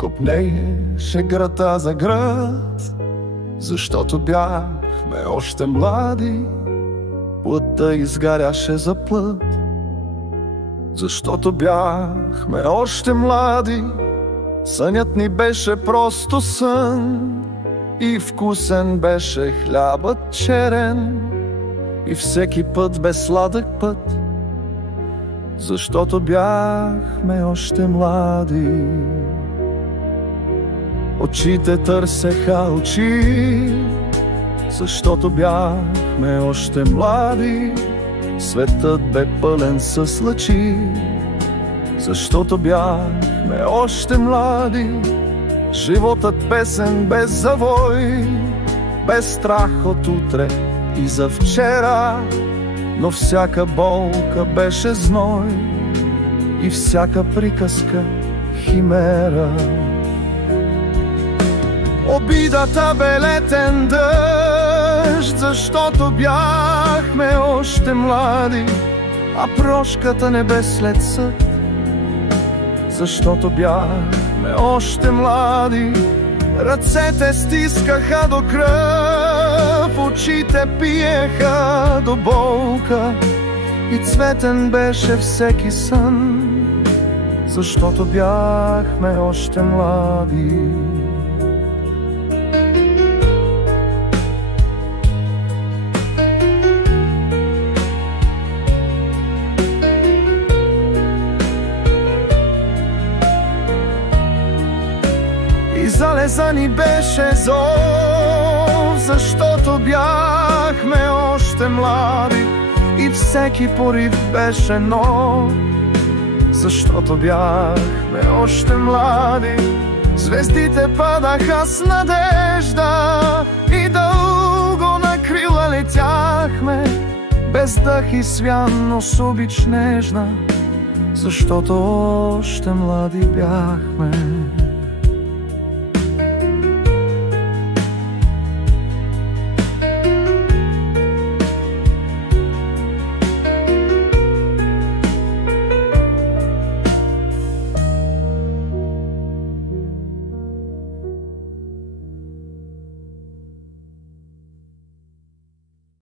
копнееше града за град, защото бяхме още млади. Плътта изгаряше за плът, защото бяхме още млади. Сънят ни беше просто сън и вкусен беше хлябът черен, и всеки път бе сладък път, защото бяхме още млади. Очите търсеха очи, защото бяхме още млади. Светът бе пълен с лъчи, защото бяхме още млади. Животът песен без завой, без страх от утре и за вчера. Но всяка болка беше зной и всяка приказка химера. Обидата бе летен дъжд, защото бяхме още млади. А прошката не бе след съд, защото бяхме още млади. Ръцете стискаха до кръв, очите пиеха до болка, и цветен беше всеки сън, защото бяхме още млади. Залеза ни беше зов, защото бяхме още млади. И всеки порив беше нов, защото бяхме още млади. Звездите падаха с надежда и дълго на крила летяхме, без дъх и свян, но с обич нежна, защото още млади бяхме.